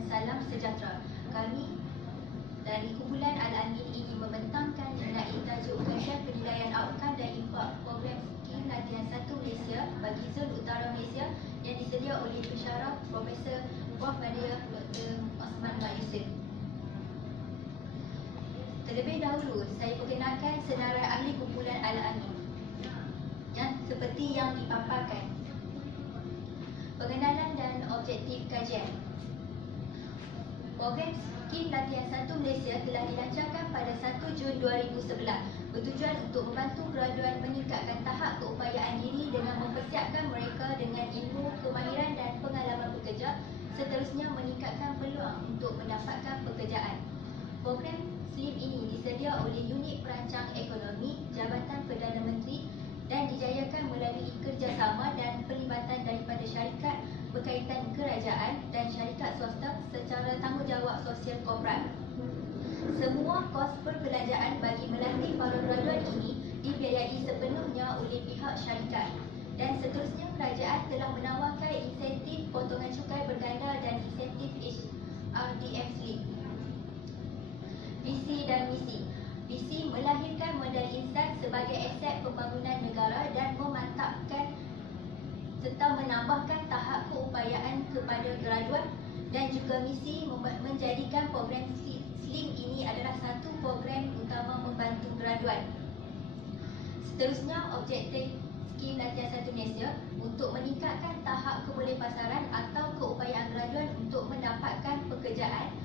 dan salam sejahtera. Kami dari kumpulan Al-Amin ini membentangkan mengenai tajuk kajian penilaian outcome dan impak program skim latihan 1 Malaysia bagi zon utara Malaysia yang disedia oleh pensyarah Profesor Puan Maria Dr. Osman Mat Yusof. Terlebih dahulu, saya perkenalkan senarai ahli kumpulan Al-Amin dan seperti yang dipaparkan. Pengenalan dan objektif kajian. Program Skim Latihan 1 Malaysia telah dilancarkan pada 1 Jun 2011 bertujuan untuk membantu graduan meningkatkan tahap keupayaan diri dengan mempersiapkan mereka dengan ilmu, kemahiran dan pengalaman bekerja, seterusnya meningkatkan peluang untuk mendapatkan pekerjaan. Program SLIM ini disedia oleh Unit Perancang Ekonomi Jabatan Perdana Menteri dan dijayakan melalui kerjasama dan perlibatan daripada syarikat berkaitan kerajaan dan syarikat swasta secara tanggungjawab sosial korporat. Semua kos perbelanjaan bagi melatih para graduan ini dibiayai sepenuhnya oleh pihak syarikat. Dan seterusnya, kerajaan telah menawarkan insentif potongan cukai berganda dan insentif HRDF SLIM. Visi dan misi. Visi melahirkan modal insan sebagai aset pembangunan negara dan memantapkan serta menambahkan tahap keupayaan kepada graduan, dan juga misi menjadikan program SLIM ini adalah satu program utama membantu graduan. Seterusnya, objektif Skim Latihan 1 Malaysia untuk meningkatkan tahap kebolehpasaran atau keupayaan graduan untuk mendapatkan pekerjaan,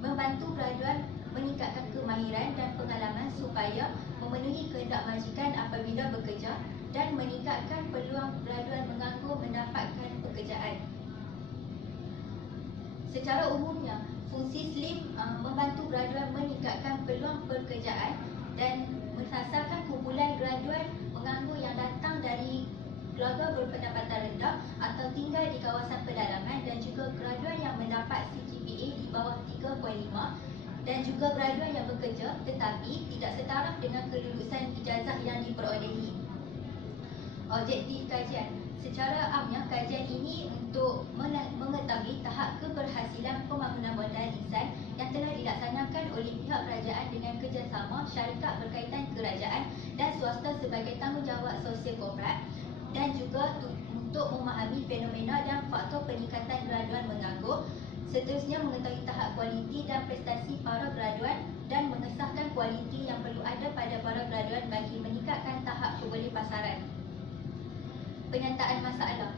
membantu graduan meningkatkan kemahiran dan pengalaman supaya memenuhi kehendak majikan apabila bekerja dan meningkatkan peluang graduan menganggur mendapatkan pekerjaan. Secara umumnya, fungsi SLIM membantu graduan meningkatkan peluang pekerjaan dan mensasarkan kumpulan graduan menganggur yang datang dari keluarga berpendapatan rendah atau tinggal di kawasan pedalaman, dan juga graduan yang mendapat CGPA di bawah 3.5, dan juga graduan yang bekerja tetapi tidak setaraf dengan kelulusan ijazah yang diperolehi. Objektif kajian. Secara amnya, kajian ini untuk mengetahui tahap keberhasilan pembangunan modal insan yang telah dilaksanakan oleh pihak kerajaan dengan kerjasama syarikat berkaitan kerajaan dan swasta sebagai tanggungjawab sosial korporat, dan juga untuk memahami fenomena dan faktor peningkatan graduan menganggur. Seterusnya, mengetahui tahap kualiti dan prestasi para graduan dan mengesahkan kualiti yang perlu ada pada para graduan bagi meningkatkan tahap kebolehpasaran. Penyataan masalah.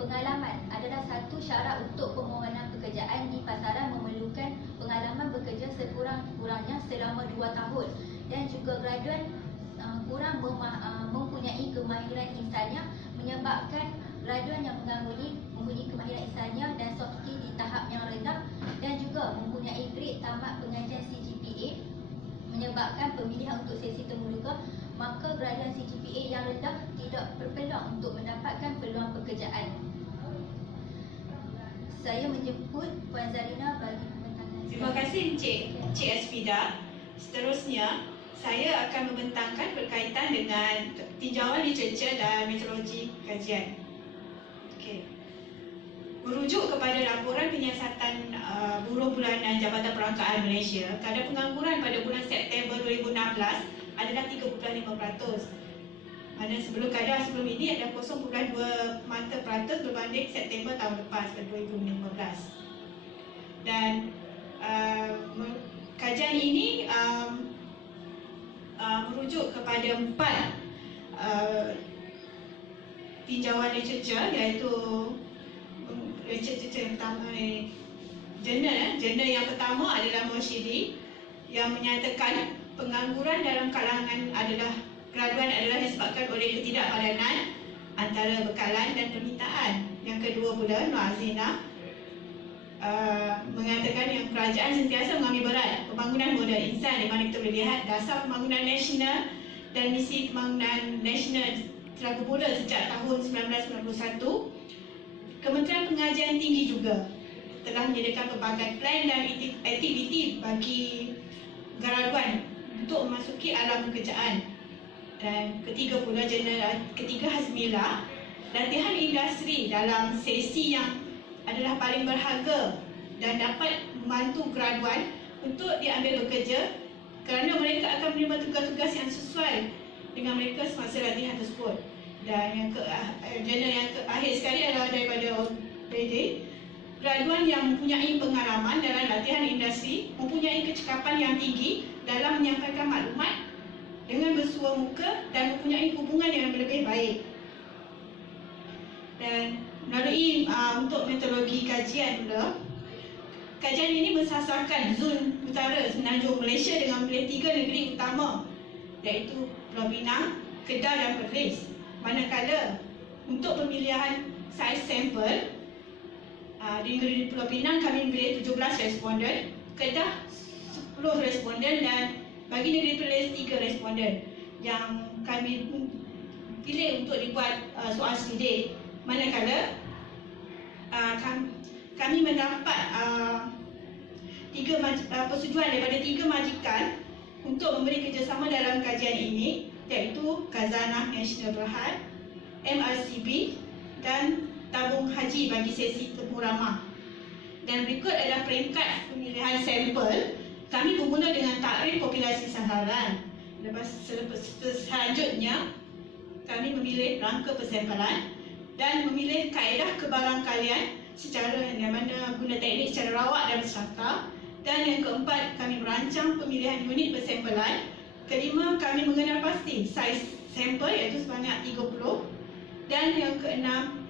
Pengalaman adalah satu syarat untuk permohonan pekerjaan di pasaran, memerlukan pengalaman bekerja sekurang-kurangnya selama 2 tahun, dan juga graduan kurang mempunyai kemahiran insannya, menyebabkan graduan yang menganggur ini mempunyai kemahiran insannya dan soft skill di tahap yang rendah, dan juga mempunyai grade tamat pengajian CGPA menyebabkan pemilihan untuk sesi temuruka, maka graduan CGPA yang rendah tidak berpeluang untuk mendapatkan peluang pekerjaan. Saya menjemput Puan Zarina bagi pembentakan. Terima kasih Encik Asfida. Seterusnya, saya akan membentangkan berkaitan dengan tinjauan literatur dan metodologi kajian. Merujuk kepada laporan penyiasatan buruh bulanan Jabatan Perangkaan Malaysia, kadar pengangguran pada bulan September 2016 adalah 3.5%. Mana sebelum ini ada 0.2% berbanding September tahun lepas, 2015. Dan kajian ini merujuk kepada 4 tinjauan literatur, iaitu literatur yang pertama, jurnal yang pertama adalah Mursyidi yang menyatakan pengangguran dalam kalangan graduan adalah disebabkan oleh ketidakpadanan antara bekalan dan permintaan. Yang kedua pula, Nur Azina mengatakan yang kerajaan sentiasa mengambil berat pembangunan modal insan, di mana kita boleh lihat dasar pembangunan nasional dan misi pembangunan nasional telah bermula sejak tahun 1991. Kementerian Pengajian Tinggi juga telah menyediakan pelbagai plan dan aktiviti bagi graduan untuk memasuki alam pekerjaan. Dan ketiga pula, ketiga Hazmila, latihan industri dalam sesi yang adalah paling berharga dan dapat membantu graduan untuk diambil bekerja kerana mereka akan menerima tugas-tugas yang sesuai dengan mereka semasa latihan tersebut. Dan yang akhir sekali adalah daripada OPD, graduan yang mempunyai pengalaman dalam latihan industri, mempunyai kecekapan yang tinggi dalam menyampaikan maklumat dengan bersua muka dan mempunyai hubungan yang lebih baik. Dan melalui untuk metodologi kajian pula, kajian ini bersasarkan zon utara Semenanjung Malaysia dengan memilih 3 negeri utama, iaitu Pulau Pinang, Kedah dan Perlis. Manakala untuk pemilihan saiz sampel di negeri Pulau Pinang kami memilih 17 responden, Kedah 10 responden dan bagi negeri Perlis 3 responden yang kami pilih untuk dibuat soal selidik. Manakala kami mendapat persetujuan daripada 3 majikan untuk memberi kerjasama dalam kajian ini, iaitu Khazanah Nasional Berhad, MRCB dan tabung haji bagi sesi temu ramah. Dan berikut adalah peringkat pemilihan sampel. Kami bermula dengan takrif populasi sasaran. Selanjutnya kami memilih rangka persampalan dan memilih kaedah kebarangkalian secara yang mana guna teknik secara rawat dan serta. Dan yang keempat, kami merancang pemilihan unit persampelan. Kelima, kami mengenal pasti saiz sampel iaitu sebanyak 30. Dan yang keenam,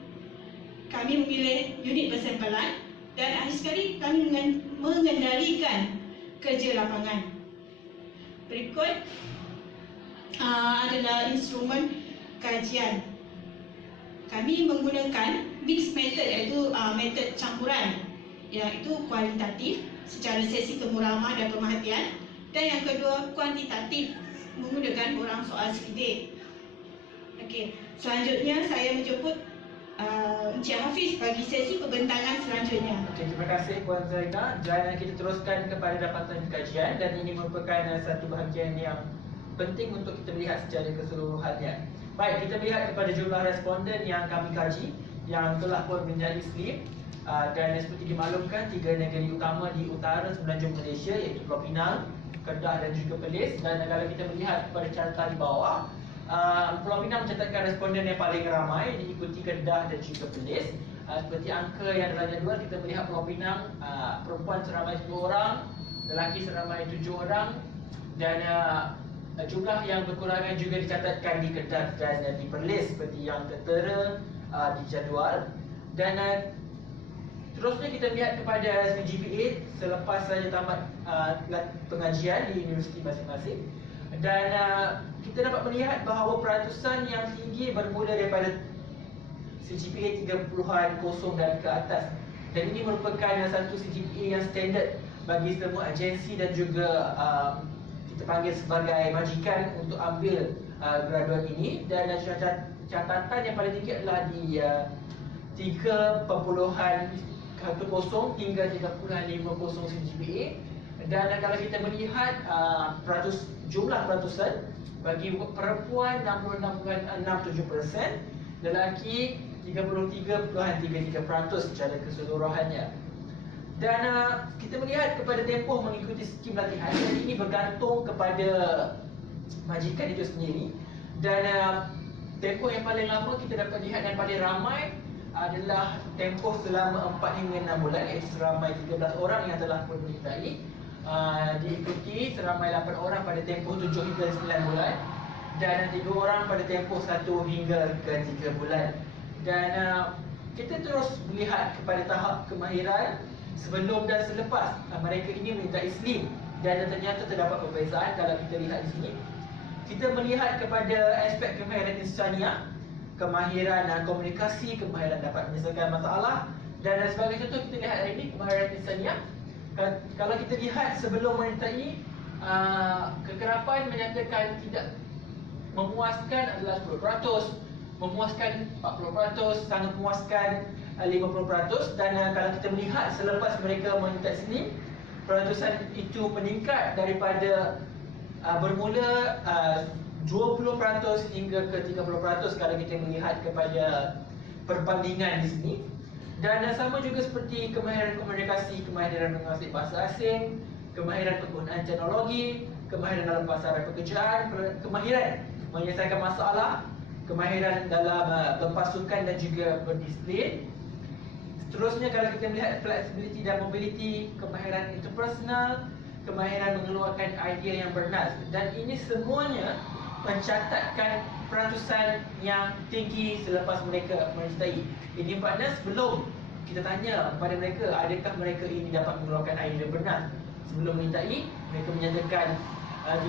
kami memilih unit persampelan. Dan akhir sekali, kami mengendalikan kerja lapangan. Berikut adalah instrumen kajian. Kami menggunakan mixed method, iaitu metod campuran, iaitu kualitatif secara sesi temu ramah dan pemerhatian, dan yang kedua kuantitatif menggunakan borang soal selidik. Okey, selanjutnya saya menjemput Encik Hafiz bagi sesi pembentangan selanjutnya. Okey, terima kasih Puan Zaida. Dan kita teruskan kepada dapatan kajian, dan ini merupakan satu bahagian yang penting untuk kita lihat secara keseluruhannya. Baik, kita lihat kepada jumlah responden yang kami kaji yang telah pun menjadi slip. Dan seperti dimaklumkan, 3 negeri utama di utara Semenanjung Malaysia iaitu Pulau Pinang, Kedah dan juga Perlis. Dan kalau kita melihat kepada carta di bawah, Pulau Pinang mencatatkan responden yang paling ramai, diikuti Kedah dan juga Perlis. Seperti angka yang darjah 2, kita melihat Pulau Pinang perempuan seramai 10 orang, lelaki seramai 7 orang, dan jumlah yang berkurangan juga dicatatkan di Kedah dan di Perlis seperti yang tertera di jadual. Dan terusnya kita lihat kepada GPA selepas saja tamat pengajian di universiti masing-masing. Dan kita dapat melihat bahawa peratusan yang tinggi bermula daripada CGPA 3.0 dan ke atas. Dan ini merupakan satu CGPA yang standard bagi semua agensi dan juga kita panggil sebagai majikan untuk ambil graduan ini. Dan catatan yang paling tinggi adalah di 3.10 hingga 3.50 CGPA. Dan kalau kita melihat jumlah peratusan, bagi perempuan 66.67%, lelaki 33.33% secara keseluruhannya. Dan kita melihat kepada tempoh mengikuti skim latihan, dan ini bergantung kepada majikan itu sendiri. Dan tempoh yang paling lama kita dapat lihat yang paling ramai adalah tempoh selama 4 hingga 6 bulan, iaitu seramai 13 orang yang telah pun menyertai. Diikuti seramai 8 orang pada tempoh 7 hingga 9 bulan, dan 3 orang pada tempoh 1 hingga ke 3 bulan. Dan kita terus melihat kepada tahap kemahiran sebelum dan selepas mereka ini menyertai SLIM. Dan ternyata terdapat perbezaan kalau kita lihat di sini. Kita melihat kepada aspek kemahiran insaniah, kemahiran komunikasi, kemahiran dapat menyelesaikan masalah. Dan sebagai contoh kita lihat hari ini kemahiran insaniah. Kalau kita lihat sebelum menyertai, kekerapan menyatakan tidak memuaskan adalah 10%, memuaskan 40%, sangat memuaskan 50%. Dan kalau kita melihat selepas mereka menyertai SLIM, peratusan itu meningkat daripada bermula 20% hingga ke 30% kalau kita melihat kepada perbandingan di sini. Dan sama juga seperti kemahiran komunikasi, kemahiran menguasai bahasa asing, kemahiran penggunaan teknologi, kemahiran dalam pasaran pekerjaan, kemahiran menyelesaikan masalah, kemahiran dalam berpasukan dan juga berdisiplin. Seterusnya kalau kita melihat flexibility dan mobility, kemahiran interpersonal, kemahiran mengeluarkan idea yang bernas, dan ini semuanya mencatatkan peratusan yang tinggi selepas mereka menyertai. Ini maknanya sebelum kita tanya kepada mereka adakah mereka ini dapat mengeluarkan idea bernas, sebelum menyertai mereka menyatakan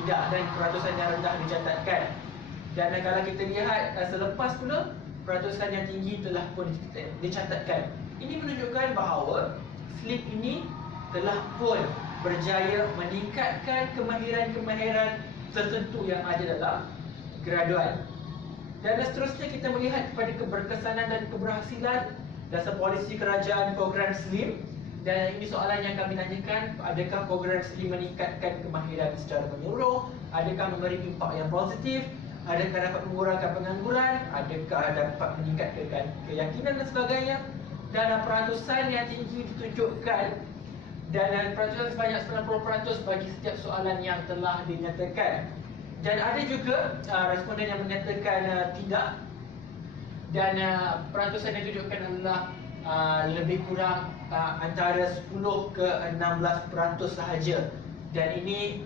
tidak, dan peratusan yang rendah dicatatkan. Dan kalau kita lihat selepas pula peratusan yang tinggi telah pun dicatatkan. Ini menunjukkan bahawa SLIP ini telah pun berjaya meningkatkan kemahiran-kemahiran tertentu yang ada dalam graduan. Dan seterusnya kita melihat kepada keberkesanan dan keberhasilan dasar polisi kerajaan program SLIM. Dan ini soalan yang kami tanyakan, adakah program SLIM meningkatkan kemahiran secara menyeluruh? Adakah memberi impak yang positif? Adakah dapat mengurangkan pengangguran? Adakah dapat meningkatkan keyakinan dan sebagainya? Dan peratusan yang tinggi ditunjukkan, dan peratusan sebanyak 90% bagi setiap soalan yang telah dinyatakan. Dan ada juga responden yang menyatakan tidak, dan peratusan yang ditunjukkan adalah lebih kurang antara 10 ke 16% sahaja. Dan ini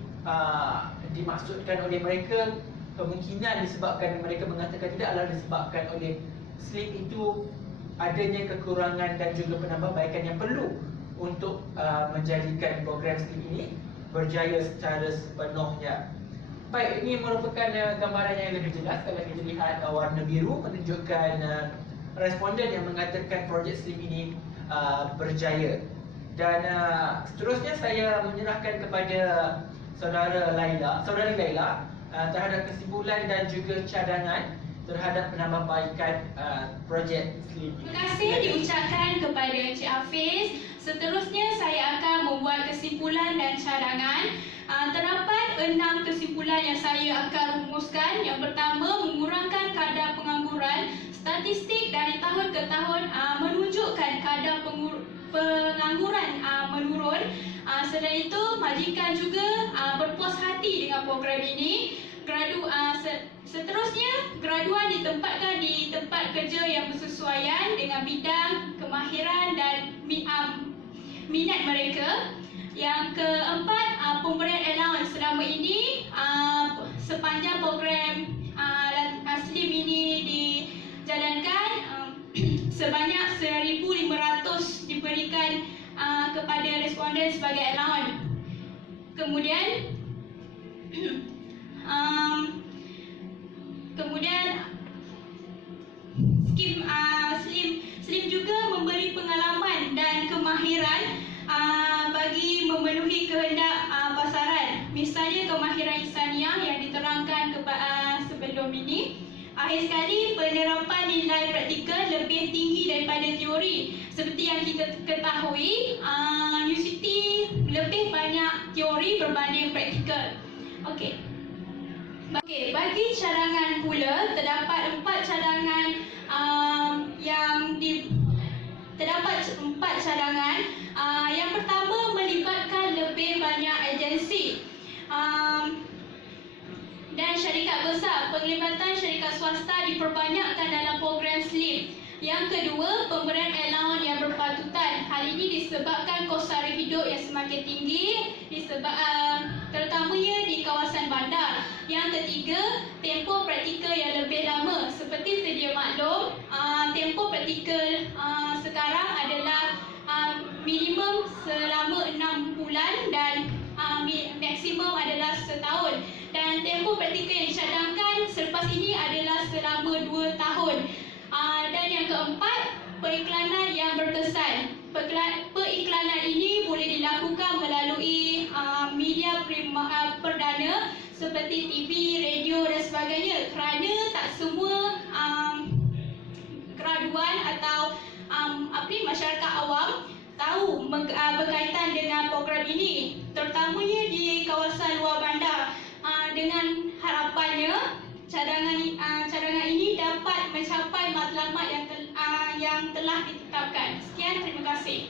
dimaksudkan oleh mereka, kemungkinan disebabkan mereka mengatakan tidak adalah disebabkan oleh SLIP itu adanya kekurangan dan juga penambahbaikan yang perlu untuk menjadikan program SLIP ini berjaya secara sepenuhnya. Baik, ini merupakan gambaran yang lebih jelas. Kalau kita lihat warna biru menunjukkan responden yang mengatakan projek SLIP ini berjaya. Dan seterusnya saya menyerahkan kepada saudari Laila terhadap kesimpulan dan juga cadangan terhadap penambahbaikan projek SLIP. Terima kasih diucapkan kepada Encik Hafiz. Seterusnya saya akan membuat kesimpulan dan cadangan. Terdapat 6 kesimpulan yang saya akan rumuskan. Yang pertama, mengurangkan kadar pengangguran. Statistik dari tahun ke tahun menunjukkan kadar pengangguran menurun. Selain itu, majikan juga berpuas hati dengan program ini. Seterusnya, graduan ditempatkan di tempat kerja yang bersesuaian dengan bidang, kemahiran dan minat mereka. Yang keempat, pemberian allowance selama ini sepanjang program SLIM ini dijalankan sebanyak 1,500 diberikan kepada responden sebagai allowance. Kemudian SLIM juga memberi pengalaman dan kemahiran bagi memenuhi kehendak pasaran. Misalnya kemahiran insaniah yang diterangkan sebelum ini. Akhir sekali, penerapan nilai praktikal lebih tinggi daripada teori. Seperti yang kita ketahui, UCT lebih banyak teori berbanding praktikal. Okey, bagi cadangan pula, terdapat 4 cadangan terdapat 4 cadangan. Yang pertama, melibatkan lebih banyak agensi dan syarikat besar. Penglibatan syarikat swasta diperbanyakkan dalam program SLIM. Yang kedua, pemberian allowance yang berpatutan. Hal ini disebabkan kos sara hidup yang semakin tinggi, terutamanya di kawasan bandar. Yang ketiga, tempoh praktikal yang lebih lama. Seperti sedia maklum, tempoh praktikal sekarang adalah minimum selama 6 bulan dan maksimum adalah setahun. Dan tempoh praktikal yang dicadangkan selepas ini adalah selama 2 tahun. Dan yang keempat, periklanan yang berkesan. Periklanan ini boleh dilakukan melalui media perdana seperti TV, radio dan sebagainya, kerana tak semua graduan atau masyarakat awam tahu berkaitan dengan program ini, terutamanya di kawasan luar bandar. Dengan harapannya cadangan ini dapat mencapai matlamat yang yang telah ditetapkan. Sekian, terima kasih.